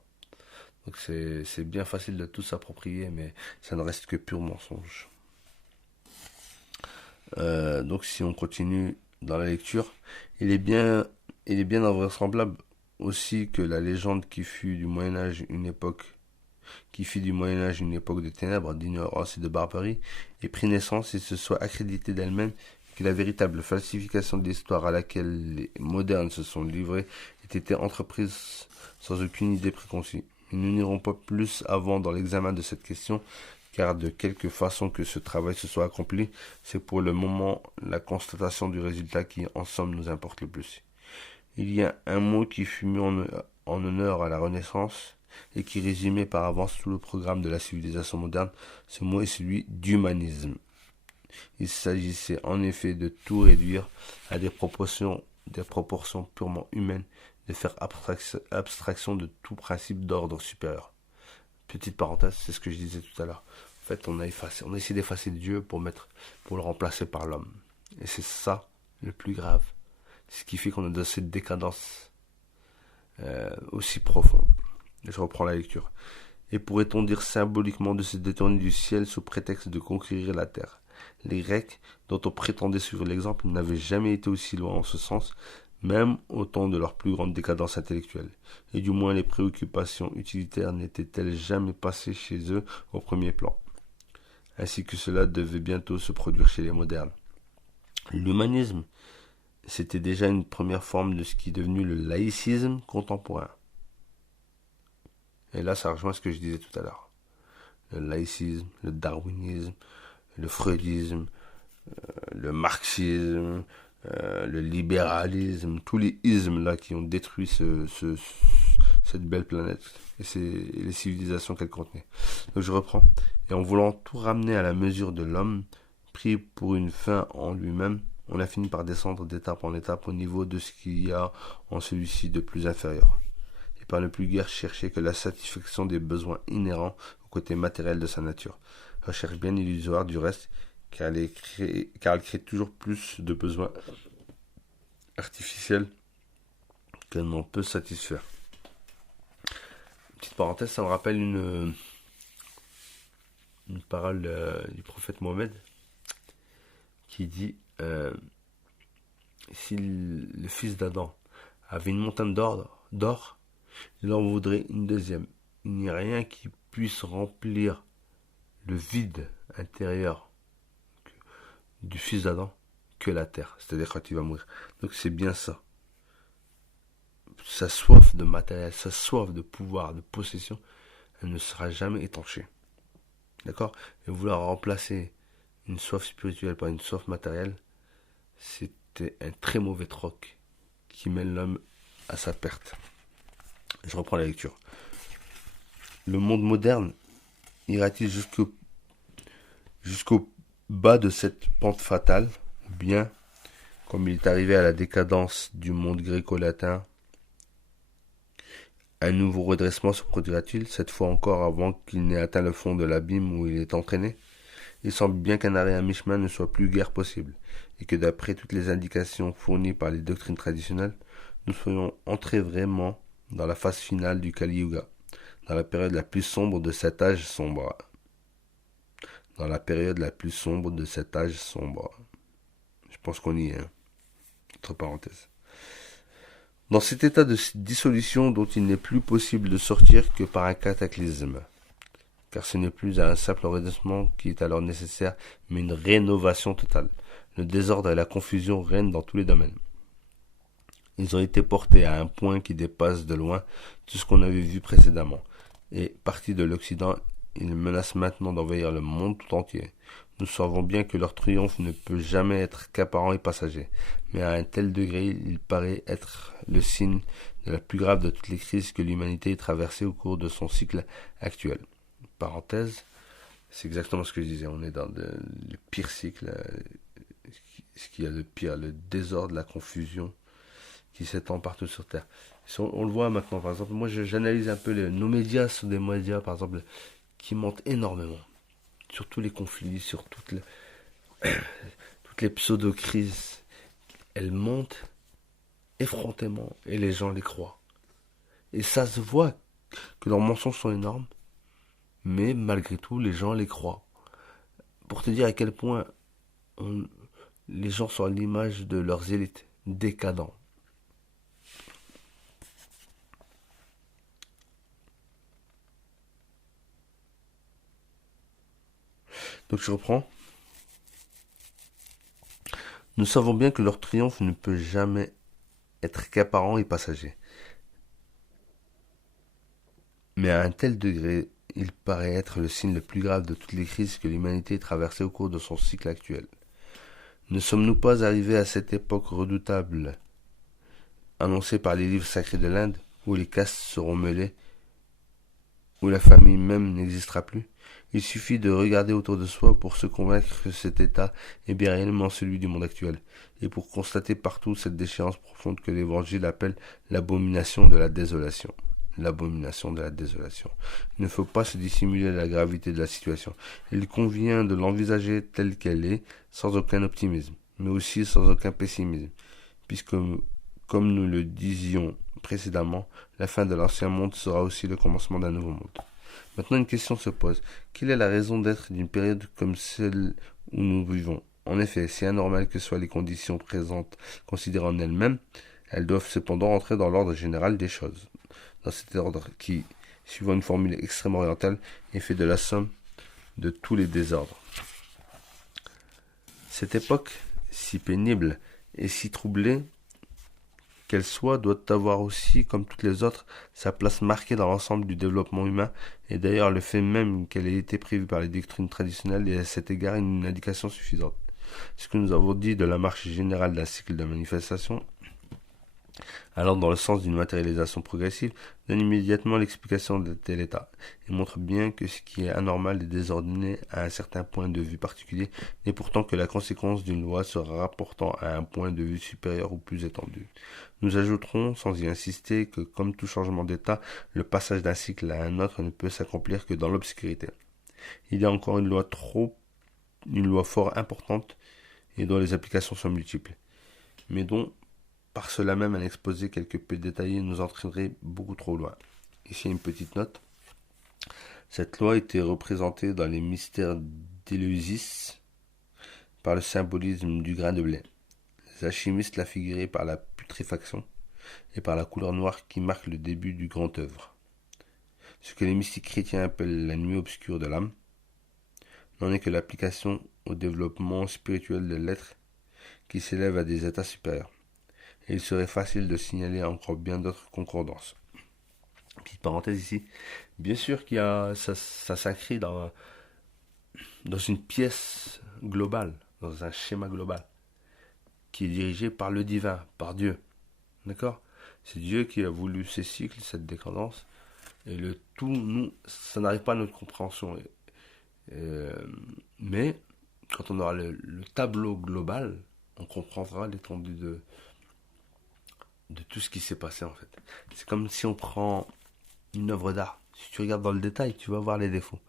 Donc c'est bien facile de tout s'approprier, mais ça ne reste que pur mensonge. Donc si on continue dans la lecture, il est bien invraisemblable aussi que la légende qui fut du Moyen-Âge une époque de ténèbres, d'ignorance et de barbarie, ait pris naissance et se soit accréditée d'elle-même, que la véritable falsification de l'histoire à laquelle les modernes se sont livrés ait été entreprise sans aucune idée préconçue. Mais nous n'irons pas plus avant dans l'examen de cette question, car de quelque façon que ce travail se soit accompli, c'est pour le moment la constatation du résultat qui, en somme, nous importe le plus. Il y a un mot qui fut mis en honneur à la Renaissance, et qui résumait par avance tout le programme de la civilisation moderne. Ce mot est celui d'humanisme. Il s'agissait en effet de tout réduire à des proportions purement humaines, de faire abstraction de tout principe d'ordre supérieur. Petite parenthèse, c'est ce que je disais tout à l'heure. En fait, on a essayé d'effacer Dieu pour le remplacer par l'homme. Et c'est ça le plus grave. Ce qui fait qu'on est dans cette décadence aussi profonde. Je reprends la lecture. Et pourrait-on dire symboliquement de se détourner du ciel sous prétexte de conquérir la terre? Les Grecs, dont on prétendait suivre l'exemple, n'avaient jamais été aussi loin en ce sens, même au temps de leur plus grande décadence intellectuelle. Et du moins les préoccupations utilitaires n'étaient-elles jamais passées chez eux au premier plan, ainsi que cela devait bientôt se produire chez les modernes. L'humanisme, c'était déjà une première forme de ce qui est devenu le laïcisme contemporain. Et là, ça rejoint ce que je disais tout à l'heure. Le laïcisme, le darwinisme, le freudisme, le marxisme, le libéralisme, tous les ismes là qui ont détruit cette belle planète et les civilisations qu'elle contenait. Donc je reprends. Et en voulant tout ramener à la mesure de l'homme, pris pour une fin en lui-même, on a fini par descendre d'étape en étape au niveau de ce qu'il y a en celui-ci de plus inférieur. Et par ne plus guère chercher que la satisfaction des besoins inhérents au côté matériel de sa nature. Recherche bien illusoire du reste, car elle crée toujours plus de besoins artificiels qu'elle n'en peut satisfaire. Petite parenthèse, ça me rappelle une parole du prophète Mohammed qui dit si le fils d'Adam avait une montagne d'or, il en voudrait une deuxième. Il n'y a rien qui puisse remplir le vide intérieur du fils d'Adam que la terre, c'est-à-dire quand il va mourir. Donc c'est bien ça. Sa soif de matériel, sa soif de pouvoir, de possession, elle ne sera jamais étanchée. D'accord? Et vouloir remplacer une soif spirituelle par une soif matérielle, c'était un très mauvais troc qui mène l'homme à sa perte. Je reprends la lecture. Le monde moderne ira-t-il jusqu'au bas de cette pente fatale, ou bien, comme il est arrivé à la décadence du monde gréco-latin, un nouveau redressement se produira-t-il, cette fois encore avant qu'il n'ait atteint le fond de l'abîme où il est entraîné? Il semble bien qu'un arrêt à mi-chemin ne soit plus guère possible, et que d'après toutes les indications fournies par les doctrines traditionnelles, nous soyons entrés vraiment dans la phase finale du Kali Yuga, dans la période la plus sombre de cet âge sombre. Je pense qu'on y est. Entre parenthèses. Dans cet état de dissolution dont il n'est plus possible de sortir que par un cataclysme, car ce n'est plus un simple redressement qui est alors nécessaire, mais une rénovation totale. Le désordre et la confusion règnent dans tous les domaines. Ils ont été portés à un point qui dépasse de loin tout ce qu'on avait vu précédemment, et partis de l'Occident, ils menacent maintenant d'envahir le monde tout entier. Nous savons bien que leur triomphe ne peut jamais être qu'apparent et passager, mais à un tel degré, il paraît être le signe de la plus grave de toutes les crises que l'humanité ait traversées au cours de son cycle actuel. Parenthèse, c'est exactement ce que je disais, on est dans le pire cycle, ce qu'il y a de pire, le désordre, la confusion qui s'étend partout sur Terre. On le voit maintenant, par exemple, moi j'analyse un peu nos médias, sur des médias par exemple qui mentent énormément sur tous les conflits, sur toutes les pseudo-crises. Elles montent effrontément et les gens les croient. Et ça se voit que leurs mensonges sont énormes, mais malgré tout les gens les croient. Pour te dire à quel point les gens sont à l'image de leurs élites décadents. Donc je reprends. Nous savons bien que leur triomphe ne peut jamais être qu'apparent et passager. Mais à un tel degré, il paraît être le signe le plus grave de toutes les crises que l'humanité ait traversées au cours de son cycle actuel. Ne sommes-nous pas arrivés à cette époque redoutable, annoncée par les livres sacrés de l'Inde, où les castes seront mêlées où la famille même n'existera plus. Il suffit de regarder autour de soi pour se convaincre que cet état est bien réellement celui du monde actuel, et pour constater partout cette déchéance profonde que l'Évangile appelle l'abomination de la désolation. L'abomination de la désolation. Il ne faut pas se dissimuler la gravité de la situation. Il convient de l'envisager telle qu'elle est, sans aucun optimisme, mais aussi sans aucun pessimisme, puisque, comme nous le disions précédemment, la fin de l'ancien monde sera aussi le commencement d'un nouveau monde. Maintenant, une question se pose. Quelle est la raison d'être d'une période comme celle où nous vivons? En effet, si anormal que soient les conditions présentes considérées en elles-mêmes, elles doivent cependant entrer dans l'ordre général des choses. Dans cet ordre qui, suivant une formule extrêmement orientale, est fait de la somme de tous les désordres. Cette époque, si pénible et si troublée qu'elle soit, doit avoir aussi, comme toutes les autres, sa place marquée dans l'ensemble du développement humain, et d'ailleurs le fait même qu'elle ait été prévue par les doctrines traditionnelles est à cet égard une indication suffisante. Ce que nous avons dit de la marche générale d'un cycle de manifestation, allant dans le sens d'une matérialisation progressive, donne immédiatement l'explication de tel état, et montre bien que ce qui est anormal et désordonné à un certain point de vue particulier n'est pourtant que la conséquence d'une loi se rapportant à un point de vue supérieur ou plus étendu. Nous ajouterons, sans y insister, que comme tout changement d'état, le passage d'un cycle à un autre ne peut s'accomplir que dans l'obscurité. Il y a encore une loi fort importante, et dont les applications sont multiples, mais dont par cela même, un exposé quelque peu détaillé nous entraînerait beaucoup trop loin. Ici, une petite note. Cette loi était représentée dans les mystères d'Éleusis par le symbolisme du grain de blé. Les alchimistes la figuraient par la putréfaction et par la couleur noire qui marque le début du grand œuvre. Ce que les mystiques chrétiens appellent la nuit obscure de l'âme n'en est que l'application au développement spirituel de l'être qui s'élève à des états supérieurs. Et il serait facile de signaler encore bien d'autres concordances. Petite parenthèse ici. Bien sûr qu'il y a, ça s'inscrit dans une pièce globale, dans un schéma global, qui est dirigé par le divin, par Dieu. D'accord? C'est Dieu qui a voulu ces cycles, cette décadence, et le tout, nous, ça n'arrive pas à notre compréhension. Mais, quand on aura le tableau global, on comprendra l'étendue de tout ce qui s'est passé en fait. C'est comme si on prend une œuvre d'art. Si tu regardes dans le détail, tu vas voir les défauts.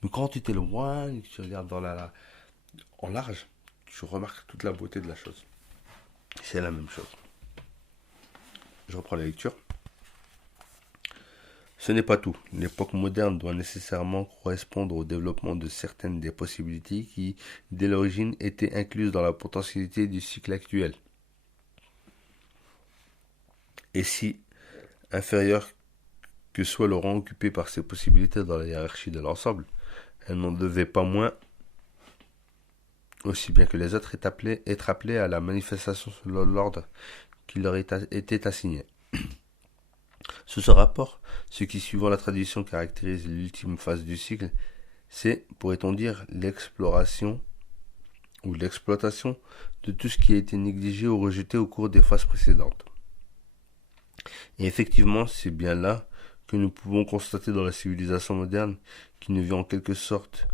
Mais quand tu t'éloignes, que tu regardes en large, tu remarques toute la beauté de la chose. C'est la même chose. Je reprends la lecture. Ce n'est pas tout. L'époque moderne doit nécessairement correspondre au développement de certaines des possibilités qui, dès l'origine, étaient incluses dans la potentialité du cycle actuel. Et si inférieure que soit le rang occupé par ces possibilités dans la hiérarchie de l'ensemble, elles n'en devaient pas moins, aussi bien que les autres, être appelées à la manifestation selon l'ordre qui leur était assigné. Sous ce rapport, ce qui, suivant la tradition, caractérise l'ultime phase du cycle, c'est, pourrait-on dire, l'exploration ou l'exploitation de tout ce qui a été négligé ou rejeté au cours des phases précédentes. Et effectivement, c'est bien là que nous pouvons constater dans la civilisation moderne, qui ne vit en quelque sorte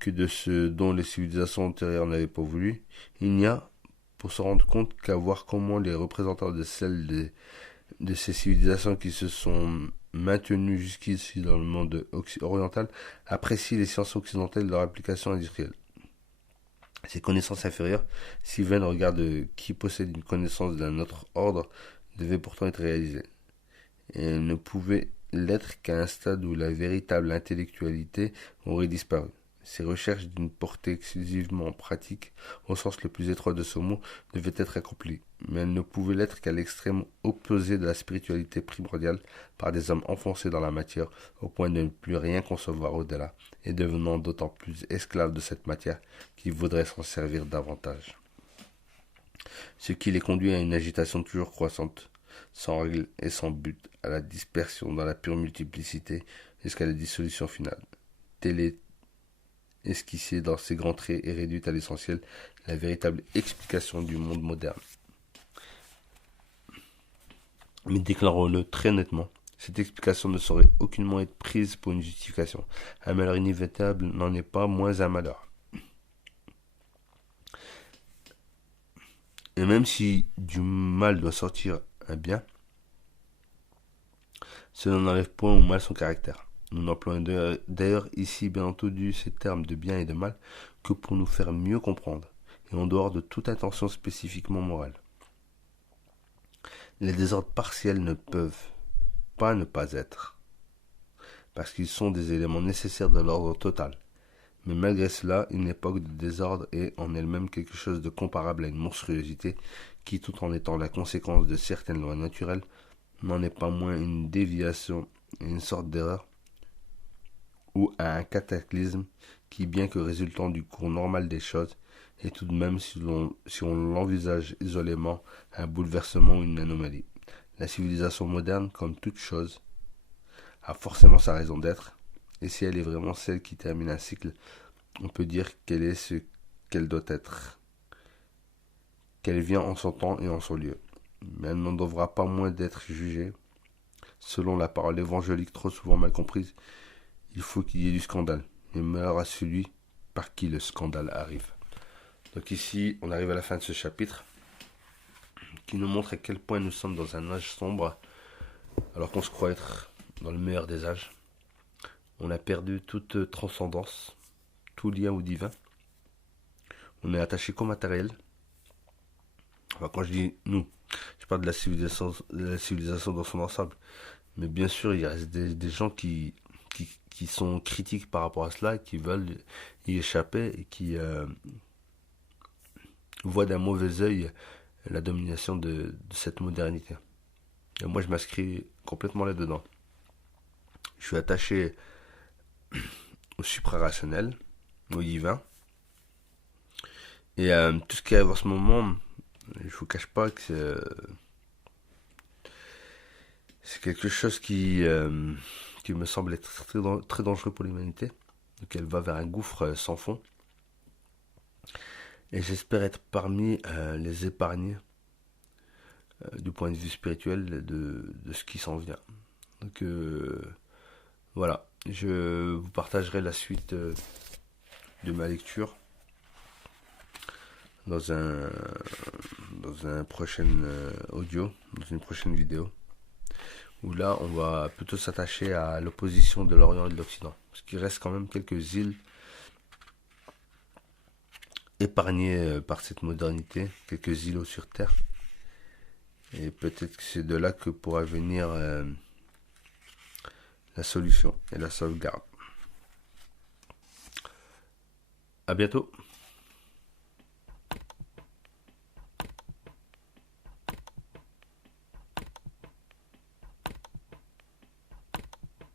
que de ce dont les civilisations antérieures n'avaient pas voulu, il n'y a, pour se rendre compte, qu'à voir comment les représentants de celles de ces civilisations qui se sont maintenues jusqu'ici dans le monde oriental apprécient les sciences occidentales et leur application industrielle. Ces connaissances inférieures, si vaines au regard de qui possède une connaissance d'un autre ordre, devaient pourtant être réalisées. Et elles ne pouvaient l'être qu'à un stade où la véritable intellectualité aurait disparu. Ces recherches d'une portée exclusivement pratique, au sens le plus étroit de ce mot, devaient être accomplies, mais elles ne pouvaient l'être qu'à l'extrême opposé de la spiritualité primordiale par des hommes enfoncés dans la matière au point de ne plus rien concevoir au-delà, et devenant d'autant plus esclaves de cette matière qu'ils voudraient s'en servir davantage. Ce qui les conduit à une agitation toujours croissante, sans règle et sans but, à la dispersion dans la pure multiplicité jusqu'à la dissolution finale. Telle est esquissée dans ses grands traits et réduite à l'essentiel la véritable explication du monde moderne. Mais déclarons-le très nettement, Cette explication ne saurait aucunement être prise pour une justification. Un malheur inévitable n'en est pas moins un malheur. Et même si du mal doit sortir un bien, cela n'enlève point au mal son caractère. Nous n'employons d'ailleurs ici bien entendu ces termes de bien et de mal que pour nous faire mieux comprendre, et en dehors de toute intention spécifiquement morale. Les désordres partiels ne peuvent pas ne pas être, parce qu'ils sont des éléments nécessaires de l'ordre total. Mais malgré cela, une époque de désordre est en elle-même quelque chose de comparable à une monstruosité qui, tout en étant la conséquence de certaines lois naturelles, n'en est pas moins une déviation et une sorte d'erreur, ou à un cataclysme qui, bien que résultant du cours normal des choses, est tout de même, si on l'envisage isolément, un bouleversement ou une anomalie. La civilisation moderne, comme toute chose, a forcément sa raison d'être, et si elle est vraiment celle qui termine un cycle, on peut dire qu'elle est ce qu'elle doit être, qu'elle vient en son temps et en son lieu. Mais elle n'en devra pas moins d'être jugée. Selon la parole évangélique trop souvent mal comprise, il faut qu'il y ait du scandale, et meurt à celui par qui le scandale arrive. Donc ici, on arrive à la fin de ce chapitre, qui nous montre à quel point nous sommes dans un âge sombre, alors qu'on se croit être dans le meilleur des âges. On a perdu toute transcendance, tout lien au divin. On est attaché qu'au matériel. Enfin, quand je dis nous, je parle de la civilisation dans son ensemble. Mais bien sûr, il reste des gens qui sont critiques par rapport à cela, qui veulent y échapper et qui voient d'un mauvais œil la domination de cette modernité. Et moi, je m'inscris complètement là-dedans. Je suis attaché au suprarationnel, au divin. Et tout ce qui arrive en ce moment, je vous cache pas que c'est quelque chose qui me semble être très dangereux pour l'humanité. Donc elle va vers un gouffre sans fond. Et j'espère être parmi les épargnés du point de vue spirituel de ce qui s'en vient. Donc voilà, je vous partagerai la suite de ma lecture dans un prochain audio, dans une prochaine vidéo, où là on va plutôt s'attacher à l'opposition de l'Orient et de l'Occident, parce qu'il reste quand même quelques îles épargnées par cette modernité, quelques îlots sur Terre, et peut-être que c'est de là que pourra venir la solution et la sauvegarde. À bientôt.